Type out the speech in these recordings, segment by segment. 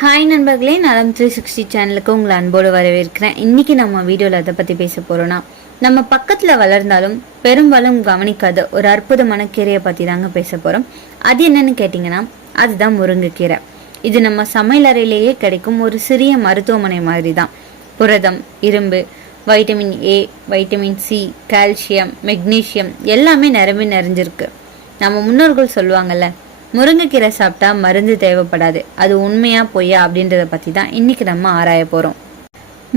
Hi நண்பர்களே, நலம் 360 சேனலுக்கு உங்களை அன்போடு வரவேற்கிறேன். இன்னைக்கு நம்ம வீடியோவில் அதை பற்றி பேச போகிறோன்னா, நம்ம பக்கத்தில் வளர்ந்தாலும் பெரும்பாலும் கவனிக்காத ஒரு அற்புதமான கீரையை பற்றி தாங்க பேச போகிறோம். அது என்னன்னு கேட்டிங்கன்னா, அதுதான் முருங்கைக்கீரை. இது நம்ம சமையல் அறையிலேயே கிடைக்கும் ஒரு சிறிய மருத்துவமனை மாதிரி தான். புரதம், இரும்பு, vitamin A, vitamin C, calcium, magnesium எல்லாமே நிரம்பி நிறைஞ்சிருக்கு. நம்ம முன்னோர்கள் சொல்லுவாங்கல்ல, முருங்கைக்கீரை சாப்பிட்டா மருந்து தேவைப்படாது. அது உண்மையா பொய்யா அப்படின்றத பத்தி தான் இன்னைக்கு நம்ம ஆராய போறோம்.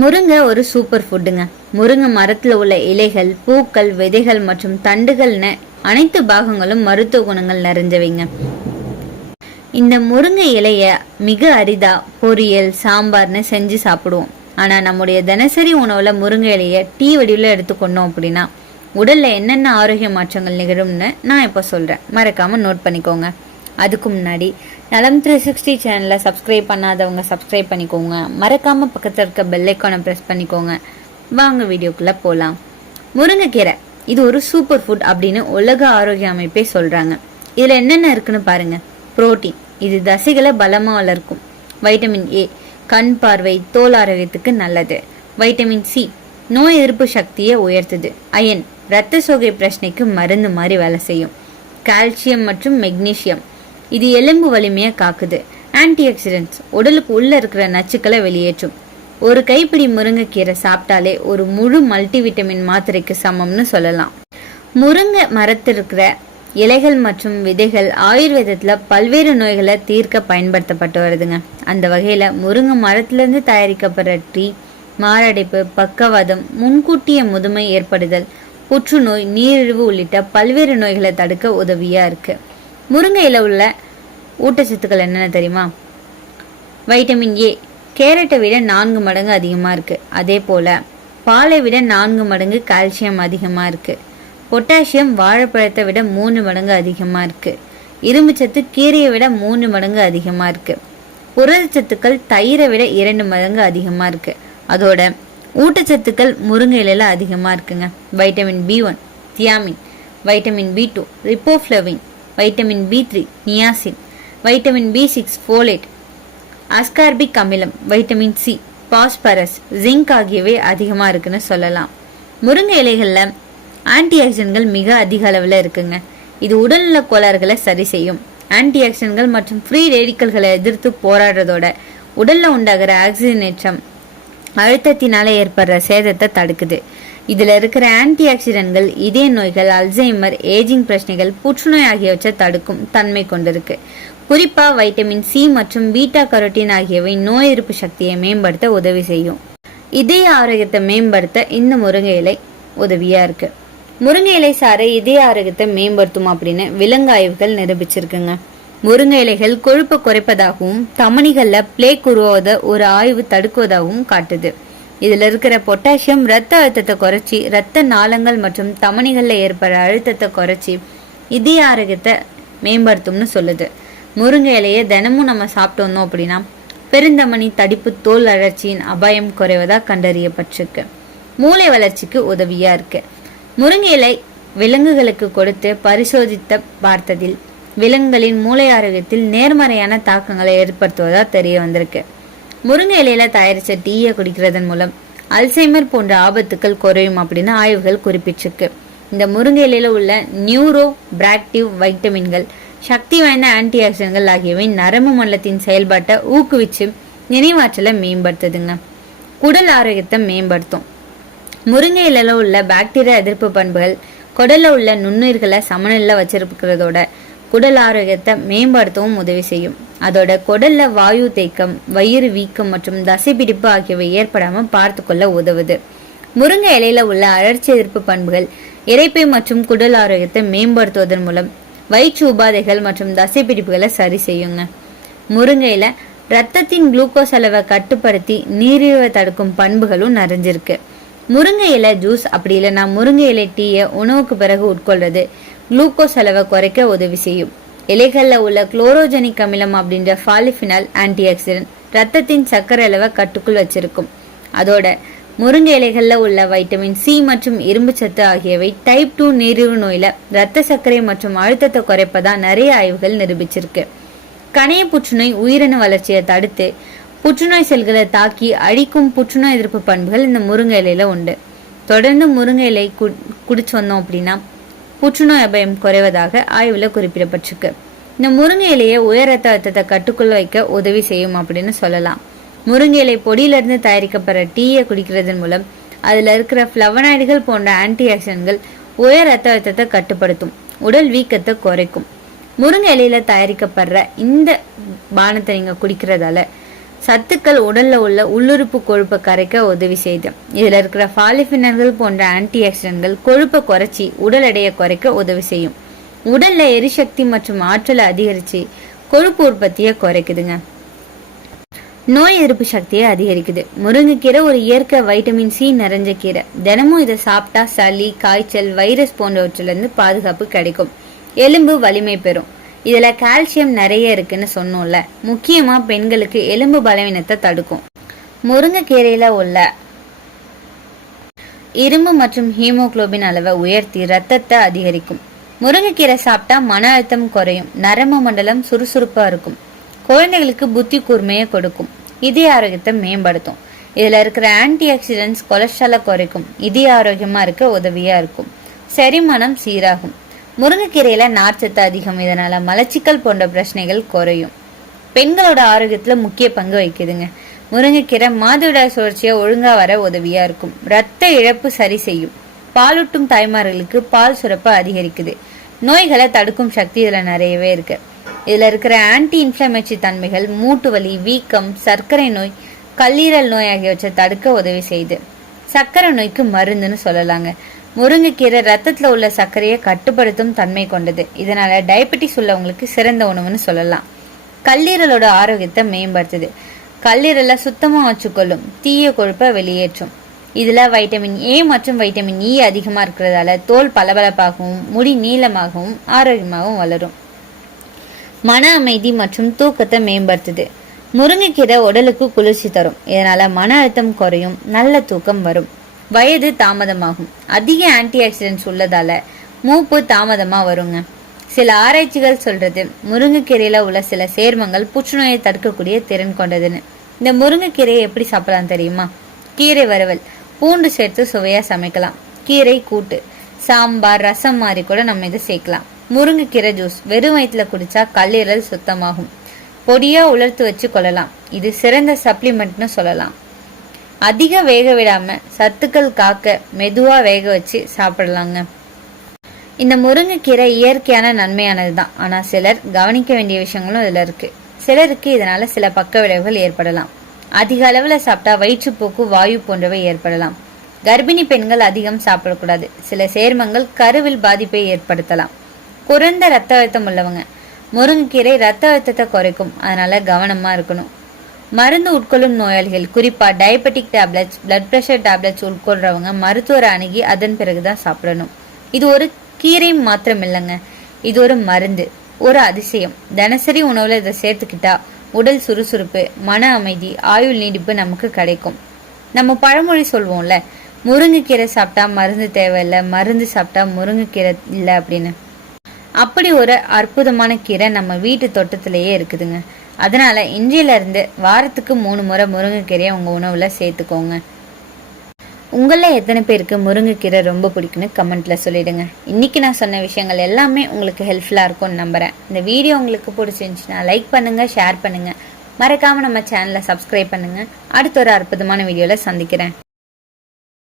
முருங்கை ஒரு சூப்பர் ஃபுட்டுங்க. முருங்கை மரத்துல உள்ள இலைகள், பூக்கள், விதைகள் மற்றும் தண்டுகள்னு அனைத்து பாகங்களும் மருத்துவ குணங்கள் நிறைஞ்சவைங்க. இந்த முருங்கை இலைய மிக அரிதா பொரியல், சாம்பார்னு செஞ்சு சாப்பிடுவோம். ஆனா நம்முடைய தினசரி உணவுல முருங்கை இலைய டீ வடிவில் எடுத்துக்கொண்டோம் அப்படின்னா உடல்ல என்னென்ன ஆரோக்கிய மாற்றங்கள் நிகழும்னு நான் இப்போ சொல்றேன். மறக்காம நோட் பண்ணிக்கோங்க. அதுக்கு முன்னாடி நலம் 360 சேனலை சப்ஸ்கிரைப் பண்ணாதவங்க சப்ஸ்கிரைப் பண்ணிக்கோங்க. மறக்காம பக்கத்தில் இருக்க பெல் ஐக்கானை ப்ரெஸ் பண்ணிக்கோங்க. வாங்க வீடியோக்குள்ள போகலாம். முருங்கைக்கீரை இது ஒரு சூப்பர் ஃபுட் அப்படின்னு உலக ஆரோக்கிய அமைப்பே சொல்றாங்க. இதுல என்னென்ன இருக்குன்னு பாருங்க. புரோட்டீன், இது தசைகளை பலமா வளர்க்கும். வைட்டமின் ஏ, கண் பார்வை, தோல் ஆரோக்கியத்துக்கு நல்லது. வைட்டமின் சி, நோய் எதிர்ப்பு சக்தியை உயர்த்துது. அயன், இரத்த சோகை பிரச்சனைக்கு மருந்து மாதிரி வேலை செய்யும். கால்சியம் மற்றும் மெக்னீஷியம், இது எலும்பு வலிமையை காக்குது. ஆன்டி ஆக்சிடென்ட்ஸ், உடலுக்கு உள்ள இருக்கிற நச்சுக்களை வெளியேற்றும். ஒரு கைப்பிடி முருங்கைக்கீரை சாப்பிட்டாலே ஒரு முழு மல்டிவிட்டமின் மாத்திரைக்கு சமம்னு சொல்லலாம். முருங்கை மரத்திருக்கிற இலைகள் மற்றும் விதைகள் ஆயுர்வேதத்துல பல்வேறு நோய்களை தீர்க்க பயன்படுத்தப்பட்டு வருதுங்க. அந்த வகையில முருங்கை மரத்திலிருந்து தயாரிக்கப்படுற டீ மாரடைப்பு, பக்கவாதம், முன்கூட்டிய முதுமை ஏற்படுதல், புற்றுநோய், நீரிழிவு உள்ளிட்ட பல்வேறு நோய்களை தடுக்க உதவியா இருக்கு. முருங்கையில உள்ள ஊட்டச்சத்துக்கள் என்னென்ன தெரியுமா? வைட்டமின் ஏ கேரட்டை விட 4 மடங்கு அதிகமா இருக்கு. அதே போல பாலை விட 4 மடங்கு கால்சியம் அதிகமா இருக்கு. பொட்டாசியம் வாழைப்பழத்தை விட 3 மடங்கு அதிகமா இருக்கு. இரும்பு சத்து கீரையை விட 3 மடங்கு அதிகமா இருக்கு. புரதச்சத்துக்கள் தயிரை விட 2 மடங்கு அதிகமா இருக்கு. அதோட ஊட்டச்சத்துக்கள் முருங்கையில அதிகமா இருக்குங்க. Vitamin B1 thiamine, vitamin B2 riboflavin, vitamin B3 niacin, vitamin B6 folate, ascorbic அமிலம், வைட்டமின் சி, பாஸ்பரஸ், ஜிங்க் ஆகியவை அதிகமா இருக்குன்னு சொல்லலாம். முருங்கை இலைகள்ல ஆன்டி ஆக்சிடென்ட்கள் மிக அதிக அளவுல இருக்குங்க. இது உடல்நல கோளாறுகளை சரி செய்யும். ஆன்டி ஆக்சிடென்ட்கள் மற்றும் ஃப்ரீ ரேடிக்கல்களை எதிர்த்து போராடுறதோட உடல்ல உண்டாகிற ஆக்சிஜனேற்றம் அழுத்தத்தினால ஏற்படுற சேதத்தை தடுக்குது. இதுல இருக்கிற ஆன்டி ஆக்சிடென்ட்கள் இதய நோய்கள், அல்சைமர், ஏஜிங் பிரச்சனைகள், புற்றுநோய் ஆகியவற்றை தடுக்கும் தன்மை கொண்டிருக்கு. குறிப்பா வைட்டமின் சி மற்றும் பீட்டா கரோட்டின் ஆகியவை நோய் எதிர்ப்பு சக்தியை மேம்படுத்த உதவி செய்யும். இதய ஆரோக்கியத்தை மேம்படுத்த இந்த முருங்கை இலை உதவியா இருக்கு. முருங்கை இலை சாறு இதய ஆரோக்கியத்தை மேம்படுத்தும் அப்படின்னு விலங்கு ஆய்வுகள் நிரூபிச்சிருக்குங்க. முருங்கை இலைகள் கொழுப்பை குறைப்பதாகவும் தமனிகள்ல பிளேக் உருவாவதை ஒரு ஆய்வு தடுக்குவதாகவும் காட்டுது. இதுல இருக்கிற பொட்டாசியம் ரத்த அழுத்தத்தை குறைச்சி ரத்த நாளங்கள் மற்றும் தமனிகள்ல ஏற்படுற அழுத்தத்தை குறைச்சி இதய ஆரோக்கியத்தை மேம்படுத்தும்னு சொல்லுது. முருங்கை இலையை தினமும் நம்ம சாப்பிட்டு வந்தோம் அப்படின்னா பெருந்தமனி, தடிப்பு, தோல் அழற்சியின் அபாயம் குறைவதா கண்டறியப்பட்டிருக்கு. மூளை வளர்ச்சிக்கு உதவியா இருக்கு. முருங்கை இலை விலங்குகளுக்கு கொடுத்து பரிசோதித்த பார்த்ததில் விலங்குகளின் மூளை ஆரோக்கியத்தில் நேர்மறையான தாக்கங்களை ஏற்படுத்துவதா தெரிய வந்திருக்கு. முருங்கை இலையில தயாரிச்ச டீயை குடிக்கிறதன் மூலம் அல்சைமர் போன்ற ஆபத்துக்கள் குறையும் அப்படின்னு ஆய்வுகள் குறிப்பிட்டிருக்கு. இந்த முருங்கை இலையில உள்ள நியூரோ பிராக்டிவ் வைட்டமின்கள், சக்தி வாய்ந்த ஆன்டி ஆக்சிடென்ட்கள் ஆகியவை நரம்பு மண்டலத்தின் செயல்பாட்டை ஊக்குவிச்சு நினைவாற்றலை மேம்படுத்துதுங்க. குடல் ஆரோக்கியத்தை மேம்படுத்தும். முருங்கை இலையில உள்ள பாக்டீரியா எதிர்ப்பு பண்புகள் குடல்ல உள்ள நுண்ணுயிர்களை சமநிலையில வச்சிருக்கிறதோட குடல் ஆரோக்கியத்தை மேம்படுத்தவும் உதவி செய்யும். அதோட குடல்ல வாயு தேக்கம், வயிறு வீக்கம் மற்றும் தசைப்பிடிப்பு ஆகியவை ஏற்படாம பார்த்து கொள்ள உதவுது. முருங்கை இலையில உள்ள அழற்சி எதிர்ப்பு பண்புகள் இரைப்பை மற்றும் குடல் ஆரோக்கியத்தை மேம்படுத்துவதன் மூலம் வயிற்று உபாதைகள் மற்றும் தசைப்பிடிப்புகளை சரி செய்யுங்க. முருங்கையில ரத்தத்தின் குளுக்கோஸ் அளவை கட்டுப்படுத்தி நீரிழிவை தடுக்கும் பண்புகளும் நிறைஞ்சிருக்கு. முருங்கை இலை ஜூஸ் அப்படி இல்லைன்னா முருங்கை இலை டீயை உணவுக்கு பிறகு உட்கொள்றது குளுக்கோஸ் அளவை குறைக்க உதவி செய்யும். இலைகள்ல உள்ள குளோரோஜெனிக் அமிலம் அப்படின்ற பாலிஃபினால் ஆன்டி ஆக்சிடென்ட் ரத்தத்தின் சர்க்கரை அளவை கட்டுக்குள் வச்சிருக்கும். அதோட முருங்கை இலைகள்ல உள்ள வைட்டமின் சி மற்றும் இரும்பு சத்து ஆகியவை டைப் 2 நீரிழிவு நோயில ரத்த சர்க்கரை மற்றும் அழுத்தத்தை குறைப்பதா நிறைய ஆய்வுகள் நிரூபிச்சிருக்கு. கணைய புற்றுநோய் உயிரணு வளர்ச்சியை தடுத்து புற்றுநோய் செல்களை தாக்கி அழிக்கும் புற்றுநோய் எதிர்ப்பு பண்புகள் இந்த முருங்கை இலையில உண்டு. தொடர்ந்து முருங்கை இலை குடிச்சு வந்தோம் அப்படின்னா புற்றுநோய் அபாயம் குறைவதாக ஆய்வுல குறிப்பிடப்பட்டிருக்கு. இந்த முருங்கை இலையை உயர் ரத்த அழுத்தத்தை கட்டுக்குள்ள வைக்க உதவி செய்யும் அப்படின்னு சொல்லலாம். முருங்கை இலை பொடியிலிருந்து தயாரிக்கப்படுற டீயை குடிக்கிறதன் மூலம் அதுல இருக்கிற பிளவனாய்டுகள் போன்ற ஆன்டி ஆக்சிடென்ட்கள் உயர் ரத்த அழுத்தத்தை கட்டுப்படுத்தும், உடல் வீக்கத்தை குறைக்கும். முருங்கை இலையில தயாரிக்கப்படுற இந்த பானத்தை நீங்க குடிக்கிறதால சத்துக்கள் உடல்ல உள்ள உள்ளுறுப்பு கொழுப்பை கரைக்க உதவி செய்யுது. இதுல இருக்கிற பாலிபினர்கள் போன்ற ஆன்டி ஆக்சிடென்ட்கள் கொழுப்பை குறைச்சி உடல் எடையை குறைக்க உதவி செய்யும். உடல்ல எரிசக்தி மற்றும் ஆற்றலை அதிகரிச்சு கொழுப்பு உற்பத்தியை குறைக்குதுங்க. நோய் எதிர்ப்பு சக்தியை அதிகரிக்குது. முருங்கைக்கீரை ஒரு இயற்கை வைட்டமின் சி நிறைஞ்ச கீரை. தினமும் இதை சாப்பிட்டா சளி, காய்ச்சல், வைரஸ் போன்றவற்றிலிருந்து பாதுகாப்பு கிடைக்கும். எலும்பு வலிமை பெறும். இதுல கால்சியம் நிறைய இருக்குன்னு சொன்னோம்ல, முக்கியமா பெண்களுக்கு எலும்பு பலவீனத்தை தடுக்கும். முருங்கைக்கீரையில உள்ள இரும்பு மற்றும் ஹீமோகுளோபின் அளவை உயர்த்தி ரத்தத்தை அதிகரிக்கும். முருங்கைக்கீரை சாப்பிட்டா மன அழுத்தம் குறையும், நரம்பு மண்டலம் சுறுசுறுப்பா இருக்கும். குழந்தைகளுக்கு புத்தி கூர்மையை கொடுக்கும், இதய ஆரோக்கியத்தை மேம்படுத்தும். இதுல இருக்கிற ஆன்டி ஆக்சிடென்ட்ஸ் கொலஸ்ட்ராலை குறைக்கும், இதய ஆரோக்கியமா இருக்க உதவியா இருக்கும். செரிமானம் சீராகும். முருங்கைக்கீரையில நார்ச்சத்து அதிகம், இதனால மலச்சிக்கல் போன்ற பிரச்சனைகள் குறையும். பெண்களோட ஆரோக்கியத்துல முக்கிய பங்கு வகிக்குதுங்க. முருங்கைக்கீரை மாதவிடாய் சுழற்சியை ஒழுங்கா வர உதவியா இருக்கும். ரத்த இழப்பு சரி செய்யும். பாலூட்டும் தாய்மார்களுக்கு பால் சுரப்பை அதிகரிக்குது. நோய்களை தடுக்கும் சக்தி இதுல நிறையவே இருக்கு. இதுல இருக்கிற ஆன்டி இன்ஃபிளமேட்டரி தன்மைகள் மூட்டு வலி, வீக்கம், சர்க்கரை நோய், கல்லீரல் நோய் ஆகியவற்றை தடுக்க உதவி செய்யுது. சர்க்கரை நோய்க்கு மருந்துன்னு சொல்லலாங்க. முருங்கைக்கீரை ரத்தத்துல உள்ள சர்க்கரையை கட்டுப்படுத்தும் தன்மை கொண்டது. இதனால டயபெட்டிஸ் உள்ளவங்களுக்கு சிறந்த உணவுன்னு சொல்லலாம். கல்லீரலோட ஆரோக்கியத்தை மேம்படுத்துது. கல்லீரலை சுத்தமா வச்சுக்கொள்ளும், தீய கொழுப்பை வெளியேற்றும். இதுல வைட்டமின் ஏ மற்றும் வைட்டமின் இ அதிகமா இருக்கிறதால தோல் பளபளப்பாகவும் முடி நீளமாகவும் ஆரோக்கியமாகவும் வளரும். மன அமைதி மற்றும் தூக்கத்தை மேம்படுத்துது. முருங்கைக்கீரை உடலுக்கு குளிர்ச்சி தரும். இதனால மன அழுத்தம் குறையும், நல்ல தூக்கம் வரும். வயது தாமதமாகும். அதிக ஆன்டி ஆக்சிடென்ட்ஸ் உள்ளதால மூப்பு தாமதமா வருங்க. சில ஆராய்ச்சிகள் சொல்றது முருங்கைக்கீரையில உள்ள சில சேர்மங்கள் புற்றுநோயை தடுக்கக்கூடிய திறன் கொண்டதுன்னு. இந்த முருங்கைக்கீரையை எப்படி சாப்பிடலாம் தெரியுமா? கீரை வறுவல், பூண்டு சேர்த்து சுவையா சமைக்கலாம். கீரை கூட்டு, சாம்பார், ரசம் மாதிரி கூட நம்ம இதை சேர்க்கலாம். முருங்கைக்கீரை ஜூஸ் வெறும் வயிற்றுல குடிச்சா கல்லீரல் சுத்தமாகும். பொடியா உலர்த்து வச்சு கொள்ளலாம். இது சிறந்த சப்ளிமெண்ட்னு சொல்லலாம். அதிக வேக விடாம சத்துக்கள் காக்க மெதுவா வேக வச்சு சாப்பிடலாங்க. இந்த முருங்கைக்கீரை இயற்கையான நன்மையானதுதான். ஆனா சிலர் கவனிக்க வேண்டிய விஷயங்களும் இதுல இருக்கு. சிலருக்கு இதனால சில பக்க விளைவுகள் ஏற்படலாம். அதிக அளவுல சாப்பிட்டா வயிற்றுப்போக்கு, வாயு போன்றவை ஏற்படலாம். கர்ப்பிணி பெண்கள் அதிகம் சாப்பிடக்கூடாது. சில சேர்மங்கள் கருவில் பாதிப்பை ஏற்படுத்தலாம். குறைந்த ரத்த அழுத்தம் உள்ளவங்க முருங்கைக்கீரை ரத்த அழுத்தத்தை குறைக்கும், அதனால கவனமா இருக்கணும். மருந்து உட்கொள்ளும் நோயாளிகள், குறிப்பா diabetic tablets, blood pressure tablets உட்கொள்றவங்க மருத்துவரை அணுகி அதன் பிறகுதான் சாப்பிடணும். இது ஒரு கீரை மாத்திரம் இல்லைங்க, இது ஒரு மருந்து, ஒரு அதிசயம். தினசரி உணவுல இதை சேர்த்துக்கிட்டா உடல் சுறுசுறுப்பு, மன அமைதி, ஆயுள் நீடிப்பு நமக்கு கிடைக்கும். நம்ம பழமொழி சொல்வோம்ல, முருங்கைக்கீரை சாப்பிட்டா மருந்து தேவையில்லை, மருந்து சாப்பிட்டா முருங்கைக்கீரை இல்லை அப்படின்னு. அப்படி ஒரு அற்புதமான கீரை நம்ம வீட்டு தோட்டத்திலேயே இருக்குதுங்க. அதனால இன்றையில இருந்து வாரத்துக்கு 3 முறை முருங்கைக்கீரையை உங்க உணவுல சேர்த்துக்கோங்க. உங்கள எத்தனை பேருக்கு முருங்கைக்கீரை ரொம்ப பிடிக்குன்னு கமெண்ட்ல சொல்லிடுங்க. இன்னைக்கு நான் சொன்ன விஷயங்கள் எல்லாமே உங்களுக்கு ஹெல்ப்ஃபுல்லா இருக்கும்னு நம்புறேன். இந்த வீடியோ உங்களுக்கு பிடிச்சிருந்துச்சுன்னா லைக் பண்ணுங்க, ஷேர் பண்ணுங்க, மறக்காம நம்ம சேனலை சப்ஸ்கிரைப் பண்ணுங்க. அடுத்த ஒரு அற்புதமான வீடியோல சந்திக்கிறேன்.